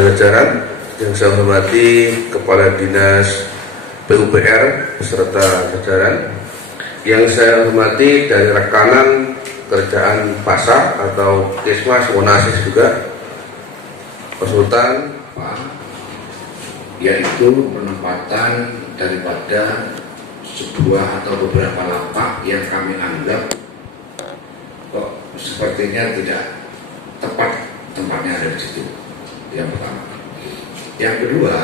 beserta jajaran, yang saya hormati Kepala Dinas PUPR beserta jajaran, yang saya hormati dari rekanan kerjaan pasar atau Kesmas Wonasis juga, konsultan, yaitu penempatan daripada sebuah atau beberapa lapak yang kami anggap kok sepertinya tidak tepat tempatnya ada di situ. Yang pertama. Yang kedua,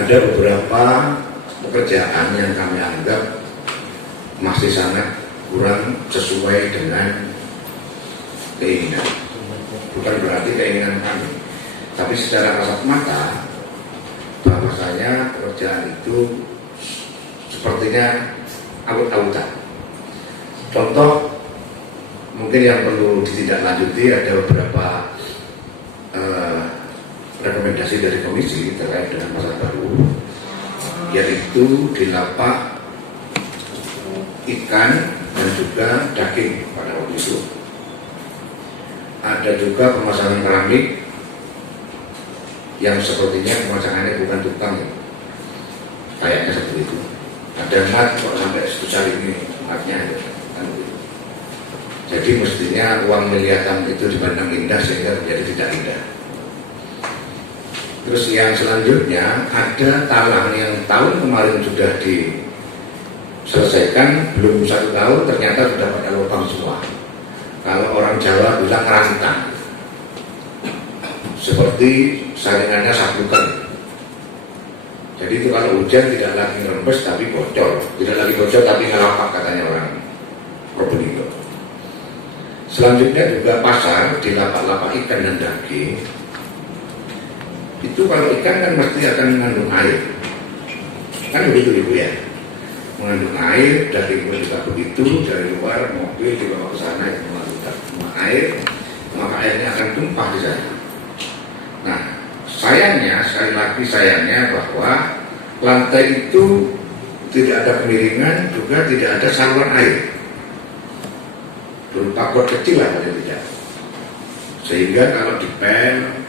ada beberapa pekerjaan yang kami anggap masih sangat kurang sesuai dengan keinginan. Bukan berarti keinginan kami, tapi secara kasat mata bahwasanya pekerjaan itu sepertinya awut-awutan. Contoh mungkin yang perlu ditindaklanjuti ada beberapa rekomendasi dari komisi terkait dengan pasar baru, yaitu di lapak ikan dan juga daging pada waktu itu. Ada juga pemasangan keramik yang sepertinya pemasangannya bukan tukang, kayaknya seperti itu. Ada mat kok sampai sebesar ini matnya, kan begitu. Jadi mestinya uang miliaran itu dipandang indah sehingga menjadi tidak indah. Terus yang selanjutnya ada talang yang tahun kemarin sudah diselesaikan, belum 1 tahun ternyata sudah pada lubang semua. Kalau orang Jawa bilang rantang, seperti saringannya sablukan. Jadi itu kalau hujan tidak lagi rembes tapi bocor, tidak lagi bocor tapi ngelapak katanya orang Probolinggo. Selanjutnya juga pasar di lapak-lapak ikan dan daging. Itu kalau ikan kan mesti akan mengandung air, kan begitu Ibu ya, mengandung air, daging pun juga begitu, dari luar mobil dibawa ke sana itu mengandung air, maka airnya akan tumpah di sana. Nah, sayangnya, sekali lagi sayangnya bahwa lantai itu tidak ada kemiringan, juga tidak ada saluran air, berupa got kecil lah paling tidak, sehingga kalau dipel,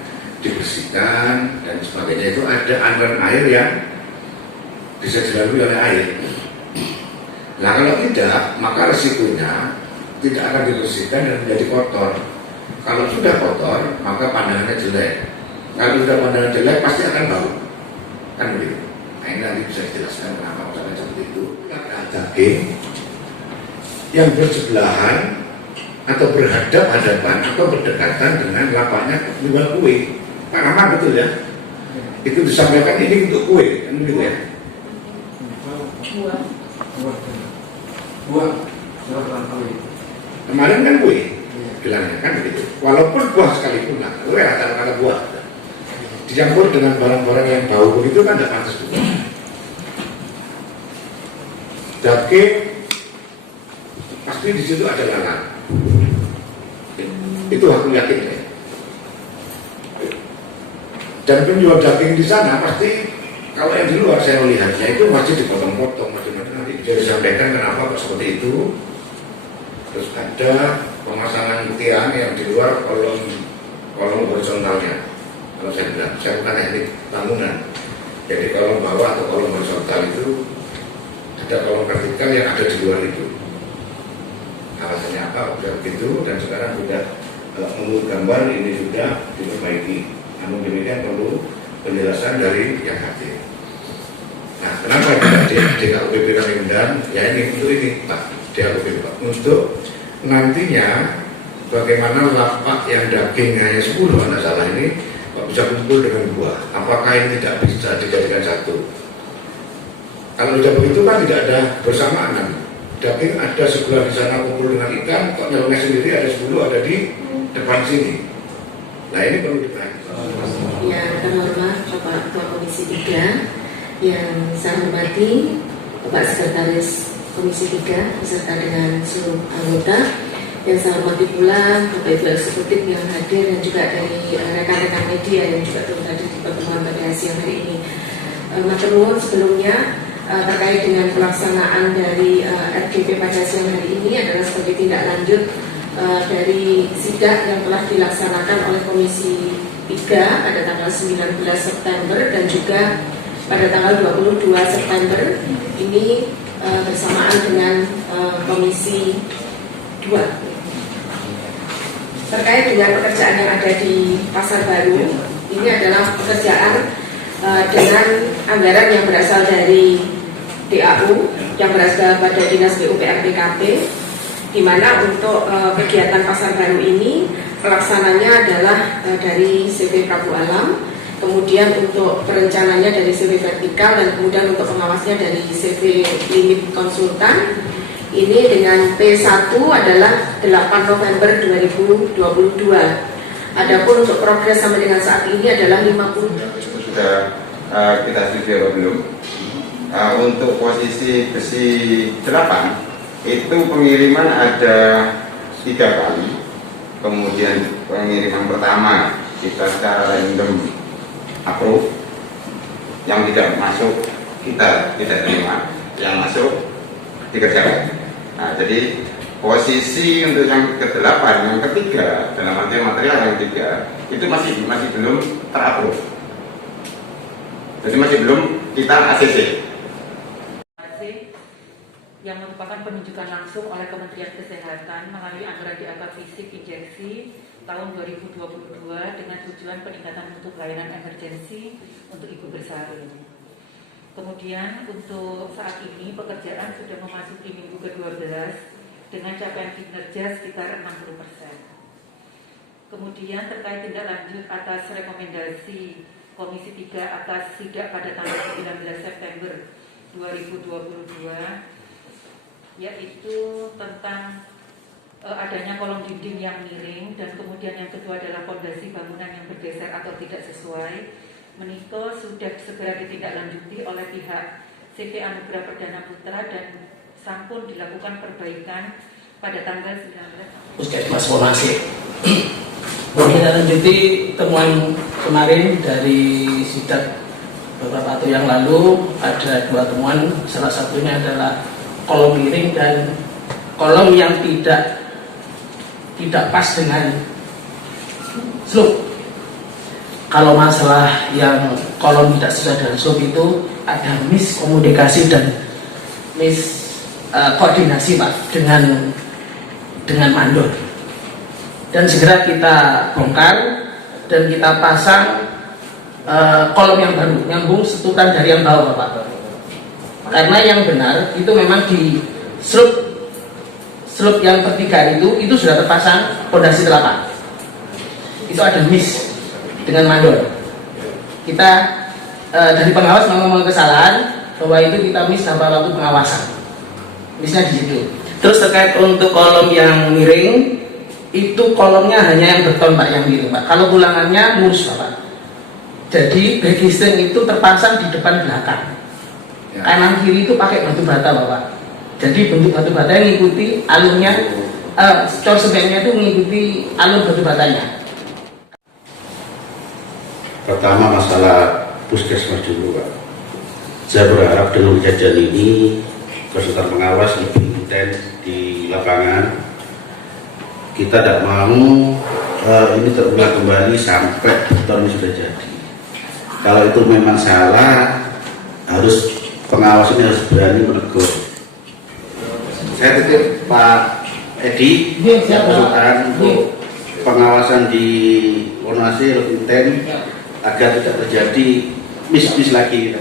dibersihkan dan sebagainya itu ada aliran air yang bisa dilalui oleh air. Nah kalau tidak, maka resikonya tidak akan dibersihkan dan menjadi kotor. Kalau sudah kotor, maka pandangannya jelek. Kalau sudah pandangan jelek, pasti akan bau, kan begitu. Nah ini nanti bisa dijelaskan kenapa misalnya seperti itu. Daging yang bersebelahan atau berhadap-hadapan atau berdekatan dengan lapaknya jual kue. Pak Rahmat betul ya? Itu disampaikan ini untuk kue, kan begitu ya? Buah. Kemarin kan kue, bilangnya kan begitu. Walaupun buah sekalipun, nah, kata buah dicampur dengan barang-barang yang bau begitu kan tidak pantas juga. Daging pasti di situ ada lalat. Itu aku yakin ya. Dan penjual daging di sana pasti kalau yang di luar saya melihatnya itu masih dipotong-potong, macam-macam. Nanti bisa disampaikan kenapa kok seperti itu. Terus ada pemasangan tiang yang di luar kolom horizontalnya. Kalau saya bilang, saya bukan teknik bangunan. Jadi kolom bawah atau kolom horizontal itu ada kolom vertikal yang ada di luar itu. Alasannya apa? Sudah begitu dan sekarang sudah menurut gambar ini sudah diperbaiki. Namun demikian perlu penjelasan dari yang hadir. Nah, kenapa DKUPP kami undang? Ya ini untuk ini Pak, DKUPP Pak, untuk nantinya bagaimana lapak yang daging hanya 10 kalau salah ini kok bisa kumpul dengan buah. Apakah ini tidak bisa dijadikan satu? Kalau sudah begitu kan tidak ada bersamaan. Daging ada sebelah di sana kumpul dengan ikan, kok nyelongnya sendiri ada 10 ada di depan sini. Nah ini perlu diperhatikan. Yang terhormat Bapak Ketua Komisi 3, yang saya hormati Bapak Sekretaris Komisi 3 beserta dengan seluruh anggota, yang saya hormati pula Bapak Ibu Eksekutif yang hadir dan juga dari rekan-rekan media yang juga turut hadir di pertemuan pada siang hari ini. Matur nuwun sebelumnya terkait dengan pelaksanaan dari RGP pada siang hari ini adalah sebagai tindak lanjut dari sidak yang telah dilaksanakan oleh Komisi pada tanggal 19 September dan juga pada tanggal 22 September ini bersamaan dengan Komisi 2. Terkait dengan pekerjaan yang ada di Pasar Baru, ini adalah pekerjaan dengan anggaran yang berasal dari DAU yang berasal pada Dinas PUPR PKP, di mana untuk kegiatan Pasar Baru ini pelaksananya adalah dari CV Prabu Alam, kemudian untuk perencananya dari CV vertikal, dan kemudian untuk pengawasnya dari CV limit konsultan. Ini dengan P1 adalah 8 November 2022. Adapun untuk progres sampai dengan saat ini adalah 50. Sudah kita studi atau belum? Untuk posisi besi 8 itu pengiriman ada 3 kali. Kemudian pengiriman pertama kita secara random approve, yang tidak masuk kita tidak terima, yang masuk dikerjakan. Nah, jadi posisi untuk yang ke-8, yang ketiga dalam arti material yang 3 itu masih belum terapprove. Jadi masih belum kita ACC. Yang merupakan penunjukan langsung oleh Kementerian Kesehatan melalui anggaran DAK fisik injeksi tahun 2022 dengan tujuan peningkatan mutu pelayanan emergensi untuk ibu bersalin. Kemudian untuk saat ini pekerjaan sudah memasuki minggu ke-12 dengan capaian kinerja sekitar 60%. Kemudian terkait tindak lanjut atas rekomendasi Komisi 3 atas sidak pada tanggal 19 September 2022, yaitu tentang adanya kolom dinding yang miring, dan kemudian yang kedua adalah fondasi bangunan yang bergeser atau tidak sesuai. Menika sudah segera ditindaklanjuti oleh pihak CV Anugerah Perdana Putra dan sampun dilakukan perbaikan pada tanggal 19. Puskesmas Wonase. Kita lanjuti temuan kemarin dari sidak beberapa waktu yang lalu. Ada 2 temuan, salah satunya adalah kolom miring dan kolom yang tidak pas dengan slope. Kalau masalah yang kolom tidak sesuai dengan slope itu ada miskomunikasi dan koordinasi Pak dengan mandor. Dan segera kita bongkar dan kita pasang kolom yang baru, nyambung setutan dari yang bawah Pak. Karena yang benar itu memang di slope yang ketiga itu sudah terpasang fondasi 8. Itu ada miss dengan mandor. Kita dari pengawas ngomong kesalahan bahwa itu kita miss sampai waktu pengawasan. Missnya di situ. Terus terkait untuk kolom yang miring, itu kolomnya hanya yang beton Pak, yang miring Pak. Kalau ulangannya lurus Pak. Jadi backlisting itu terpasang di depan belakang. Kanan kiri itu pakai batu bata Bapak. Jadi bentuk batu bata yang mengikuti alurnya, cor sebaiknya itu mengikuti alur batu batanya. Pertama masalah puskesmas dulu Pak. Saya berharap dengan kejadian ini konsultan pengawas lebih intens di lapangan. Kita tidak mau ini terulang kembali sampai beton sudah jadi. Kalau itu memang salah, pengawas ini harus berani menegur. Saya titip Pak Edi yang konsultan untuk pengawasan di Wonase lebih intens agar tidak terjadi mis-mis lagi.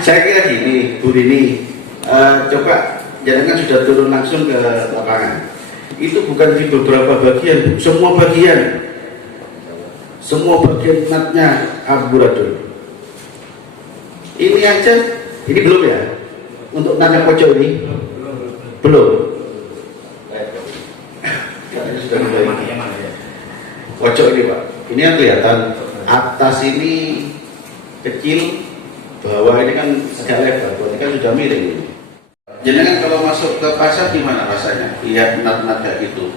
Saya kira gini, Bu Rini, coba jangan sudah turun langsung ke lapangan. Itu bukan di beberapa bagian, semua bagian natnya amburadul. Ini aja, ini belum ya? Untuk natnya pojok ini belum. Sudah pojok ini Pak, ini yang kelihatan. Atas ini kecil, bawah ini kan agak lebar, ini kan sudah miring. Jangan kalau masuk ke pasar gimana rasanya? Lihat nat-nat kayak gitu.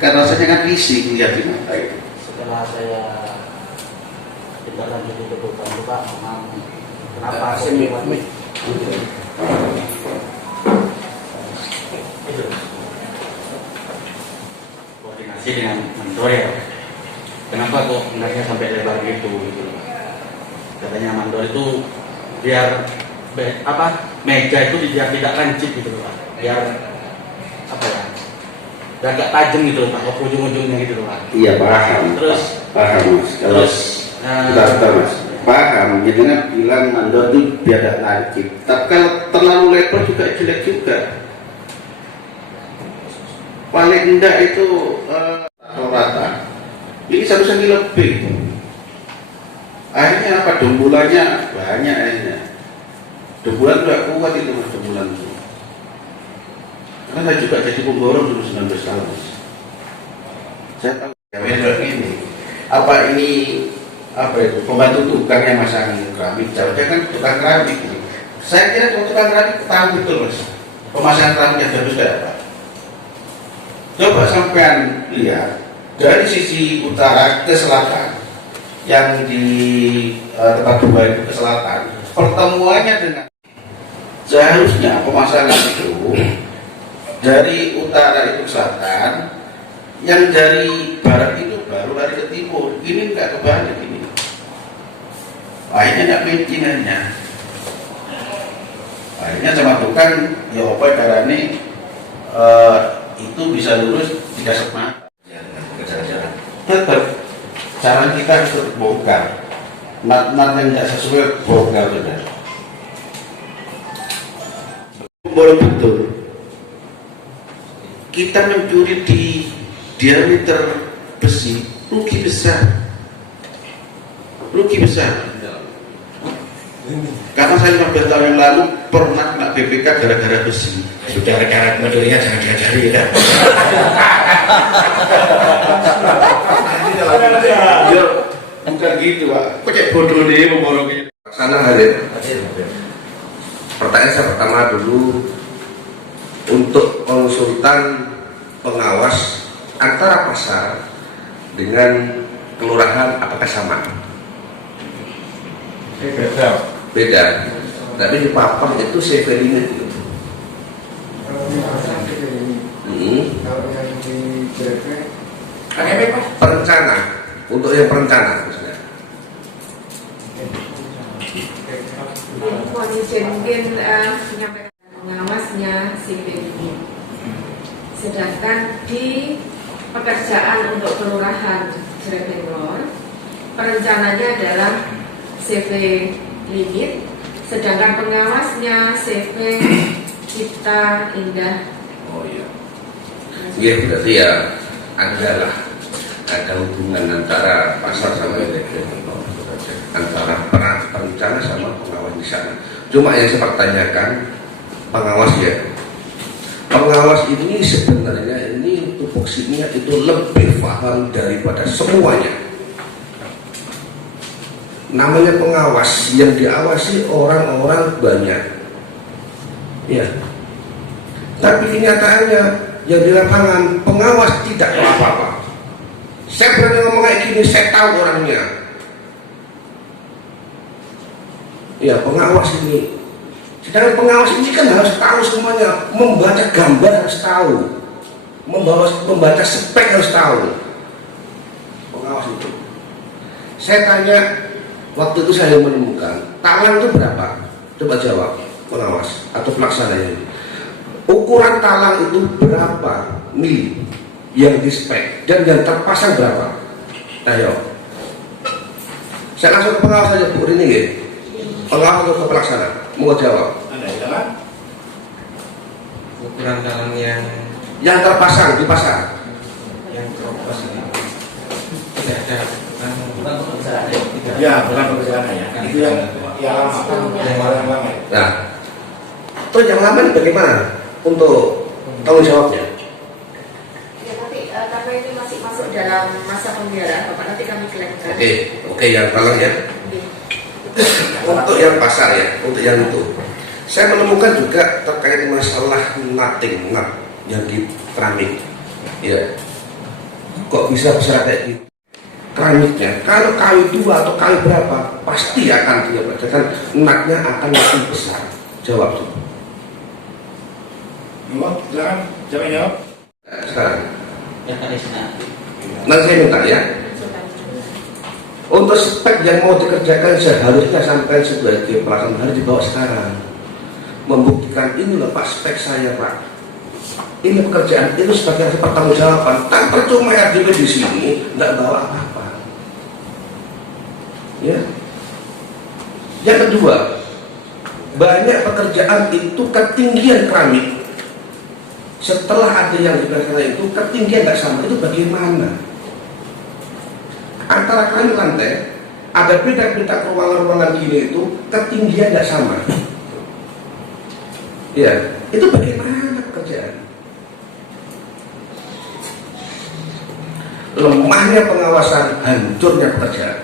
Kan rasanya kan risih lihat di mata itu. Setelah saya tidak lanjut ke Pak, memang kenapa koordinasi dengan mentor ya. kenapa kok hendaknya sampai lebar gitu gitu loh. Katanya mandor itu biar meja itu biar tidak lancip gitu loh Pak. Biar apa ya, biar agak tajam gitu loh Pak, ke ujung-ujungnya gitu loh Pak. Iya paham. Terus paham Mas. Kalau bentar Mas. Paham. Jadinya bilang mandor itu biar tidak lancip. Tapi kalau terlalu lebar juga jelek juga. Paling enggak itu rata. Ini seharusnya lebih. Akhirnya apa? Dumbulannya banyak akhirnya. Dumbulan udah kuat itu Mas, dumbulan itu. Karena saya juga jadi pemborong dulu 19 tahun. Saya tahu ini. Apa ini itu pembantu tukang yang masang keramik? Saya kan tukang keramik. Saya kira kalau tukang keramik tahu betul Mas. Pemasangan keramiknya bagus kayak apa? Coba sampean lihat dari sisi utara ke selatan, yang di tempat dua itu ke selatan, pertemuannya dengan seharusnya pemasangan itu dari utara itu ke selatan, yang dari barat itu baru lari ke timur. Ini enggak kebalik ini. Akhirnya enggak maintenance-nya. Akhirnya sama tukang ya apa caranya itu bisa lurus tidak semata. Tetap cara kita harus bongkar. Nat yang tidak sesuai bongkar sudah. Boleh betul. Kita mencuri di diameter besi, rugi besar. Karena saya 15 tahun yang lalu pernah kena BPK gara-gara besi. Sudah cara mencurinya jangan diajari ya. Ya, bukan gitu Pak. Kok cek bodoh deh memborongnya. Sana hadir. Pertanyaan saya pertama dulu, untuk konsultan pengawas antara pasar dengan kelurahan apakah sama? Beda. Tapi di papan itu CV limit itu. Perencana, untuk yang perencana misalnya. Mohon izin mungkin menyampaikan pengawasnya CV ini. Sedangkan di pekerjaan untuk kelurahan Cirebon Lor, perencananya adalah CV limit, sedangkan pengawasnya CV Cipta Indah. Oh iya. Iya berarti ya ada hubungan antara pasar sama antara perencana sama pengawas di sana. Cuma yang saya pertanyakan pengawas ya. Pengawas ini sebenarnya ini tupoksinya itu lebih paham daripada semuanya. Namanya pengawas yang diawasi orang-orang banyak. Ya. Tapi kenyataannya yang di lapangan pengawas tidak tahu apa-apa. Saya berani ngomong kayak gini, saya tahu orangnya. Ya pengawas ini. Sedangkan pengawas ini kan harus tahu semuanya, membaca gambar harus tahu, membaca spek harus tahu. Pengawas itu. Saya tanya, waktu itu saya menemukan talang itu berapa? Coba jawab pengawas atau pelaksananya. Ukuran talang itu berapa mili yang di spek dan yang terpasang berapa? Ayo. Saya langsung ke pengawas saja Bu ini ya. Pengawas atau ke pelaksana? Mau jawab? Ukuran talang yang terpasang di pasar. yang terpasang tidak ada. Ya, bukan pekerjaan ya. Itu yang lama. Nah, terus yang lama ini bagaimana untuk tanggung jawabnya? Ya tapi karena ini masih masuk dalam masa pemeliharaan, Bapak nanti kami klaimkan. Oke, yang talang ya. Untuk yang pasar ya, untuk yang itu. Saya menemukan juga terkait masalah nutting yang di keramik. Ya. Kok bisa besar kayak gitu? Keramiknya, kalau kali 2 atau kali berapa, pasti akan dia bacakan nutnya akan lebih besar. Jawab tuh. Silakan, siapa jawab? Sekarang. Ya Pak Desna. Nanti saya minta ya. Untuk spek yang mau dikerjakan seharusnya sampai sebagai pelaksana harus dibawa sekarang. Membuktikan ini loh Pak spek saya Pak. Ini pekerjaan itu sebagai pertanggungjawaban. Tak percuma RDP di sini nggak bawa apa-apa. Ya. Yang kedua, banyak pekerjaan itu ketinggian keramik. Setelah ada yang diberikan itu ketinggian nggak sama, itu bagaimana? Antara keramik lantai ada beda-beda ruangan-ruangan gini itu ketinggian nggak sama. Ya, itu bagaimana pekerjaan? Lemahnya pengawasan, hancurnya pekerjaan.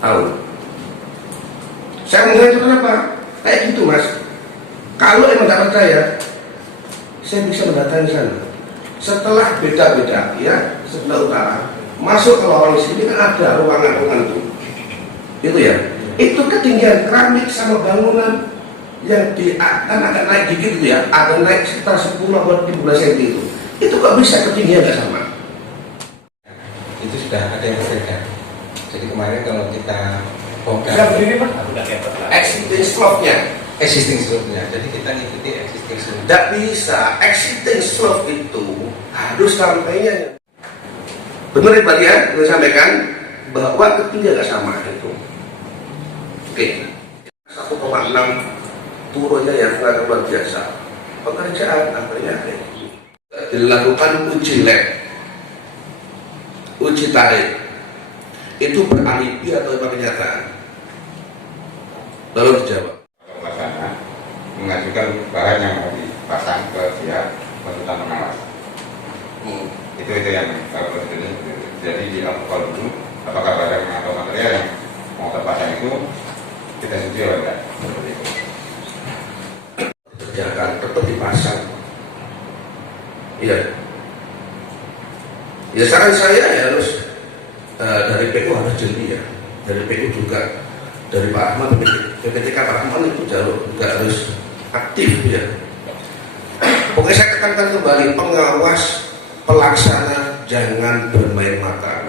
Tahu? Saya mengatakan apa? Kayak gitu Mas. Kalau emang tidak percaya, saya bisa mendatangi sana. Setelah beda-beda, ya sebelah utara, masuk ke lorong sini kan ada ruangan-ruangan itu ya. Itu ketinggian keramik sama bangunan yang akan naik dikit gitu ya, akan naik sekitar 10 atau 15 cm itu. Itu kok bisa ketinggian nggak sama? Itu sudah ada yang berbeda. Jadi kemarin kalau kita bongkar Existing slope-nya. existing slope-nya, jadi kita ngikuti existing slope. Tidak bisa, existing slope itu harus sampainya. Benar ya Pak ya, saya sampaikan bahwa ketinggian nggak sama itu. Oke, 1,6 turunnya yang sangat luar biasa. Pekerjaan akhirnya dilakukan uji lab, uji tarik. Itu beralibi atau kenyataan? Baru dijawab. Pelaksana mengajukan bahan yang mau dipasang ke pihak konsultan pengawas. Itu yang kalau ini jadi di alkohol dulu apakah barang atau material yang mau terpasang itu kita setuju atau enggak? Kerjakan tetap dipasang. Iya. Ya saran saya ya harus dari PU harus jeli ya, dari PU juga, dari Pak Ahmad, PPTK Pak Ahmad itu juga harus aktif ya. Pokoknya saya tekankan kembali, pengawas pelaksana jangan bermain mata.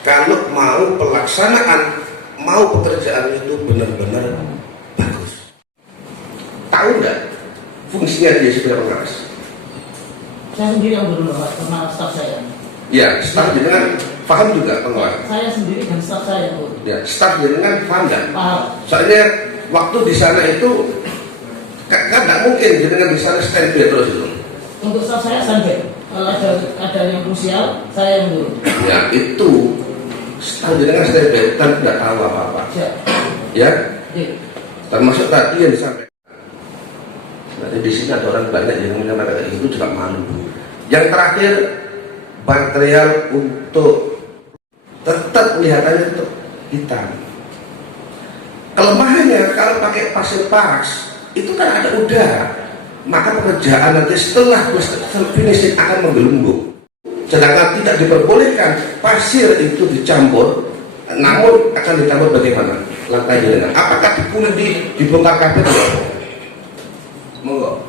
Kalau mau pelaksanaan, mau pekerjaan itu benar-benar bagus. Tahu nggak fungsinya dia sebagai pengawas? Saya sendiri yang dulu sama staf saya. Ya, staf dengan paham juga pengawas. Saya sendiri dan staf saya Bu. Ya, staf dengan paham nggak? Paham. Soalnya waktu di sana itu kan nggak mungkin dengan di sana standby terus itu. Untuk staf saya standby. Kalau ada yang krusial, saya yang dulu. Ya itu staf dengan standby kan tidak tahu apa-apa. Ya, termasuk tadi yang disampaikan. Nanti di sini ada orang banyak yang menyatakan itu juga malu. Yang terakhir, material untuk tetap kelihatannya tetap hitam. Kelemahannya kalau pakai pasir paras itu kan ada udara, maka pekerjaan nanti setelah finishing akan menggelembung. Sedangkan tidak diperbolehkan pasir itu dicampur, namun akan dicampur bagaimana? Lantainya dengan apakah dikulit dibongkar kabel atau monggo.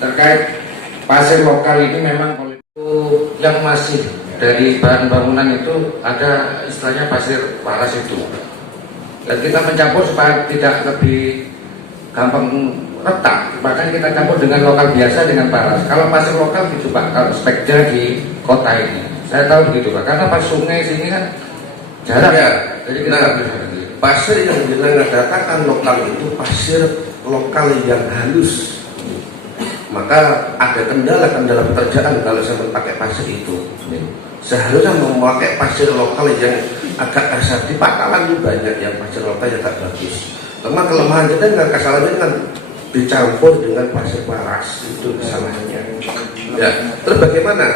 Terkait pasir lokal ini memang yang masih dari bahan bangunan itu ada istilahnya pasir paras itu, dan kita mencampur supaya tidak lebih gampang retak, bahkan kita campur dengan lokal biasa dengan paras. Kalau pasir lokal gitu Pak, kalau speknya di kota ini saya tahu begitu Pak, karena pas sungai sini kan jarang ya, jadi kita nggak bisa. Pasir yang dikatakan lokal itu pasir lokal yang halus, maka ada kendala-kendala pekerjaan kalau saya pakai pasir itu. Seharusnya memakai pasir lokal yang agak kasar. Di Pakalan juga banyak yang pasir lokal yang agak bagus. Cuma kelemahan kita dengan kesalahannya kan dicampur dengan pasir paras, itu kesalahannya. Ya, terus bagaimana?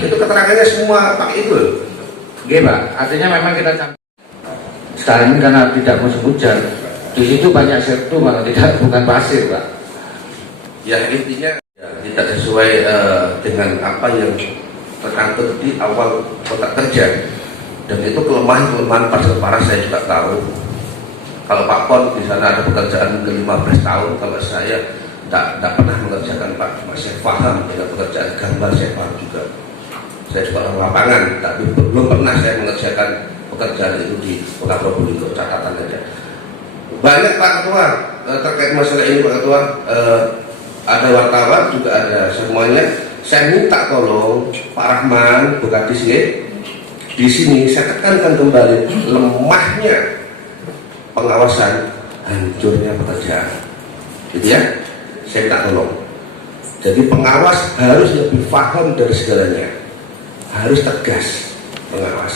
Itu keterangannya semua pakai itu. Oke Pak, artinya memang kita campur. Sekarang ini karena tidak musim hujan, di situ banyak sertu malah bukan pasir Pak. Ya intinya ya, tidak sesuai dengan apa yang tercantum di awal kontrak kerja, dan itu kelemahan pasir paras saya juga tahu. Kalau Pak Pon di sana ada pekerjaan ke 15 tahun, kalau saya tidak pernah mengerjakan Pak, masih paham dengan pekerjaan gambar saya paham juga. Saya juga orang lapangan, tapi belum pernah saya mengerjakan pekerjaan itu di Kota Probolinggo, catatan saja. Banyak Pak Ketua terkait masalah ini Pak Ketua, ada wartawan juga ada semuanya. Saya minta tolong Pak Rahman Bukadis di sini saya tekankan kembali lemahnya pengawasan, hancurnya pekerjaan, gitu ya. Saya minta tolong. Jadi pengawas harus lebih paham dari segalanya, harus tegas pengawas,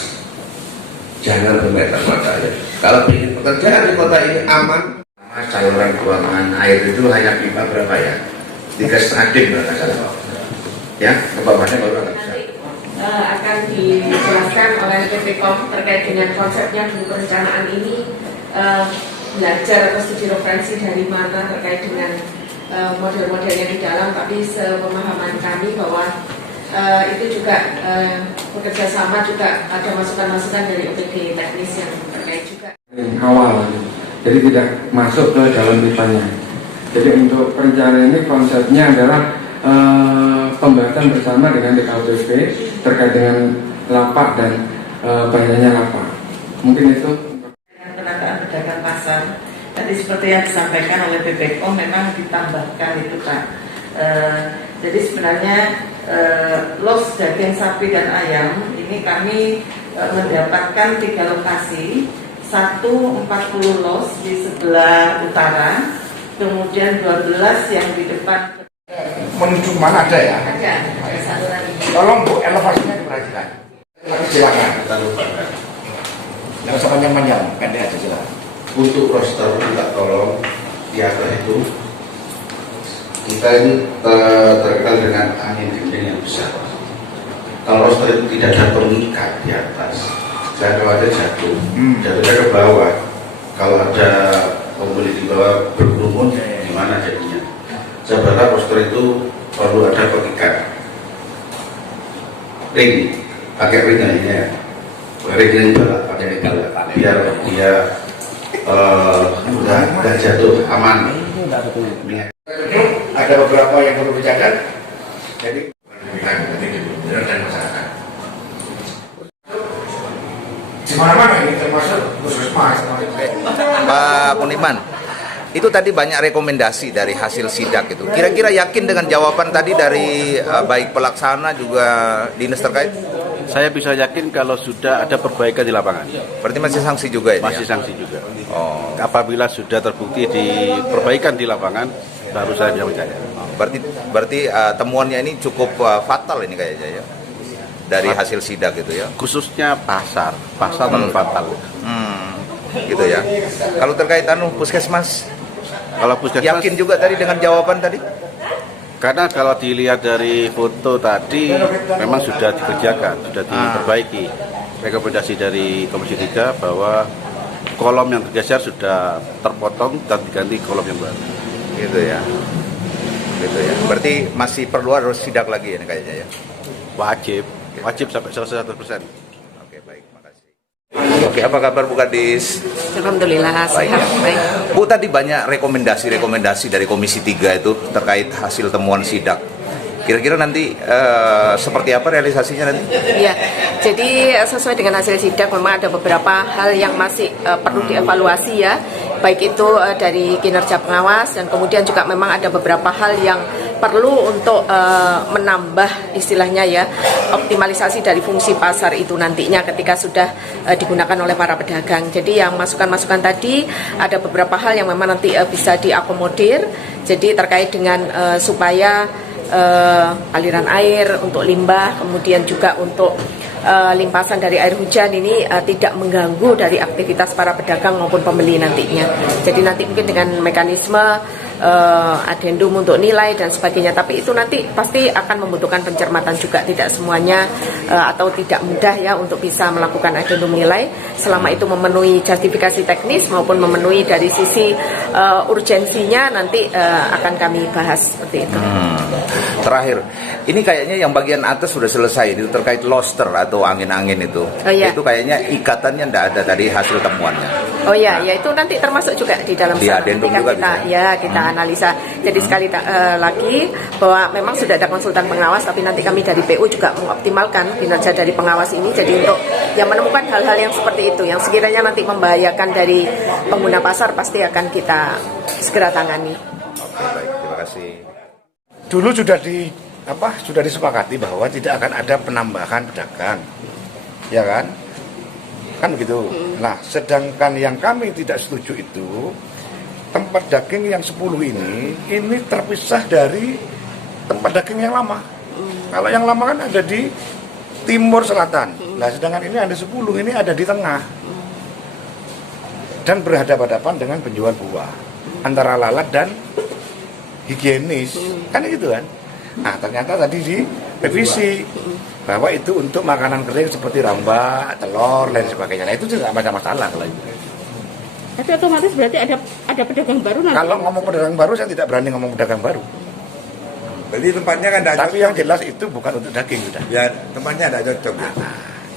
jangan bermata-mata ya. Kalau ingin pekerjaan di kota ini aman. Saluran keuangan air itu hanya pipa berapa ya? 3,5 dik berapa salah? Ya, kebawahnya baru agak besar. Nanti akan dijelaskan oleh PPKOM terkait dengan konsepnya dulu perencanaan ini, belajar atau studi referensi dari mana terkait dengan model-modelnya di dalam, tapi sepemahaman kami bahwa itu juga bekerja sama juga ada masukan-masukan dari OPD teknis yang terkait juga. Awal, jadi tidak masuk ke dalam pipanya. Jadi untuk perencanaan ini konsepnya adalah pembahasan bersama dengan DKUPP terkait dengan lapak dan banyaknya lapak. Mungkin itu. Penataan pedagang pasar. Tadi seperti yang disampaikan oleh PPKOM memang ditambahkan itu Pak. Jadi sebenarnya los daging sapi dan ayam ini kami mendapatkan 3 lokasi, 1 40 los di sebelah utara, kemudian 12 yang di depan. Menuju mana ada ya? Ada satu lagi. Tolong Bu, elevasinya diperhatikan. Silakan. Kita lupakan. Yang sama panjang, pendek aja silakan. Untuk roster minta tolong di atas itu kita ini terkenal dengan angin kencang yang besar. Kalau roster itu tidak ada pengikat di atas, saya kalau ada jatuh, jatuhnya ke bawah. Kalau ada pembeli di bawah berkerumun, gimana jadinya? Saya berharap roster itu perlu ada pengikat. Ring, pakai ring ini ya. Ring yang balap, pakai ring biar dia nggak jatuh, aman. Ada beberapa yang perlu dicatat. Jadi dan masyarakat. Di mana-mana ini termasuk puskesmas. Pak Muniman, itu tadi banyak rekomendasi dari hasil sidak itu. Kira-kira yakin dengan jawaban tadi dari baik pelaksana juga dinas terkait? Saya bisa yakin kalau sudah ada perbaikan di lapangan. Berarti masih sanksi juga ini? Masih ya? sanksi juga. Oh. Apabila sudah terbukti di perbaikan di lapangan, baru saya bisa percaya. Berarti temuannya ini cukup fatal ini kayaknya ya, dari hasil sidak itu ya. Khususnya pasar terlalu fatal. Gitu ya. Kalau terkait puskesmas, Kalau puskesmas, yakin juga tadi dengan jawaban tadi? karena kalau dilihat dari foto tadi memang sudah dikerjakan, sudah diperbaiki. Rekomendasi dari Komisi 3 bahwa kolom yang tergeser sudah terpotong dan diganti kolom yang baru. Gitu ya. Gitu ya. Berarti masih perlu harus sidak lagi ya kayaknya ya. Wajib sampai 100%. Oke, baik, makasih. Oke, apa kabar Bu Kadis? Alhamdulillah sehat, baik. Bu, tadi banyak rekomendasi dari Komisi 3 itu terkait hasil temuan sidak. Kira-kira nanti seperti apa realisasinya nanti? Ya, jadi sesuai dengan hasil sidak memang ada beberapa hal yang masih perlu dievaluasi ya, baik itu dari kinerja pengawas dan kemudian juga memang ada beberapa hal yang perlu untuk menambah istilahnya ya, optimalisasi dari fungsi pasar itu nantinya ketika sudah digunakan oleh para pedagang. Jadi yang masukan-masukan tadi ada beberapa hal yang memang nanti bisa diakomodir. Jadi terkait dengan supaya aliran air untuk limbah, kemudian juga untuk limpasan dari air hujan ini tidak mengganggu dari aktivitas para pedagang maupun pembeli nantinya. Jadi nanti mungkin dengan mekanisme adendum untuk nilai dan sebagainya, tapi itu nanti pasti akan membutuhkan pencermatan juga, tidak semuanya atau tidak mudah ya untuk bisa melakukan adendum nilai selama itu memenuhi justifikasi teknis maupun memenuhi dari sisi urgensinya, nanti akan kami bahas seperti itu. Terakhir, ini kayaknya yang bagian atas sudah selesai, itu terkait loster atau angin-angin itu. Iya. Itu kayaknya ikatannya tidak ada dari hasil temuannya. Oh ya, ya itu nanti termasuk juga di dalam Di sana. adendum Nanti kan juga kita, bisa. ya kita analisa. Jadi sekali lagi bahwa memang sudah ada konsultan pengawas, tapi nanti kami dari PU juga mengoptimalkan kinerja dari pengawas ini. Jadi untuk yang menemukan hal-hal yang seperti itu, yang sekiranya nanti membahayakan dari pengguna pasar, pasti akan kita segera tangani. Oke, baik, terima kasih. Dulu sudah disepakati bahwa tidak akan ada penambahan pedagang, ya kan? Kan begitu. Nah, sedangkan yang kami tidak setuju itu tempat daging yang 10 ini terpisah dari tempat daging yang lama. Kalau yang lama kan ada di timur selatan. Nah, sedangkan ini ada 10 ini ada di tengah. Dan berhadapan-hadapan dengan penjual buah antara lalat dan higienis. Kan gitu kan? Nah, ternyata tadi di revisi bahwa itu untuk makanan kering seperti rambak, telur, dan sebagainya. Nah, itu tidak ada masalah kalau itu. Tapi otomatis berarti ada pedagang baru nanti. Kalau ngomong pedagang baru, saya tidak berani ngomong pedagang baru. Jadi tempatnya kan tidak Tapi yang jelas itu bukan untuk daging sudah. Ya, tempatnya tidak cocok. Ya.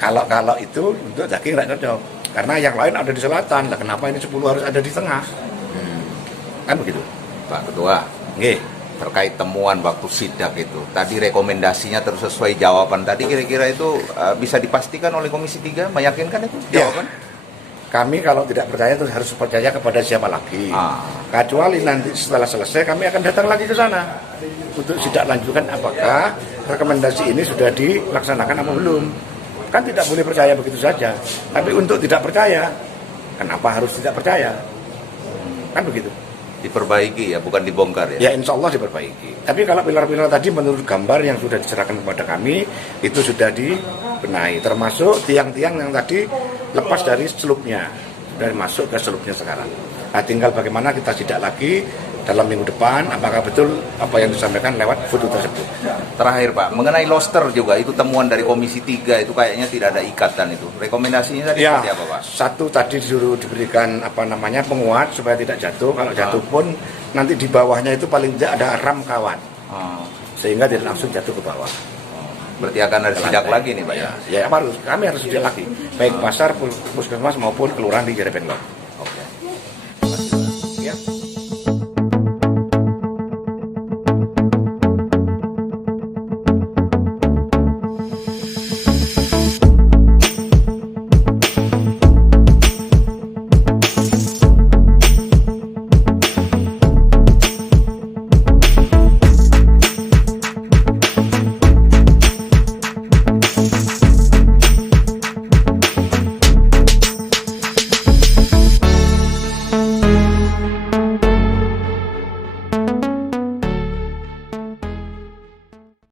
Kalau itu untuk daging tidak cocok. Karena yang lain ada di selatan. Nah, kenapa ini 10 harus ada di tengah? Kan begitu. Pak Ketua, Nggih. terkait temuan waktu sidak itu, tadi rekomendasinya terus sesuai jawaban tadi, kira-kira itu bisa dipastikan oleh Komisi 3, meyakinkan itu jawaban? Kami kalau tidak percaya terus harus percaya kepada siapa lagi. Kecuali nanti setelah selesai kami akan datang lagi ke sana untuk sidak lanjutkan apakah rekomendasi ini sudah dilaksanakan apa belum. Kan tidak boleh percaya begitu saja. Tapi untuk tidak percaya, kenapa harus tidak percaya? Kan begitu. Diperbaiki ya, bukan dibongkar ya? Ya insya Allah diperbaiki. Tapi kalau pilar-pilar tadi menurut gambar yang sudah diserahkan kepada kami, itu sudah dibenahi. Termasuk tiang-tiang yang tadi lepas dari selupnya, sudah masuk ke selupnya sekarang. Nah, tinggal bagaimana kita sidak lagi dalam minggu depan, apakah betul apa yang disampaikan lewat foto tersebut. Terakhir Pak, mengenai loster juga, itu temuan dari Komisi 3, itu kayaknya tidak ada ikatan itu. Rekomendasinya tadi Ya, seperti apa Pak? satu tadi disuruh diberikan penguat supaya tidak jatuh. Kalau jatuh pun nanti di bawahnya itu paling tidak ada ram kawat, sehingga tidak langsung jatuh ke bawah. Berarti akan ada sidak lagi nih Pak ya? Ya kami harus sidak lagi, baik pasar, puskesmas maupun kelurahan di Jerepeng.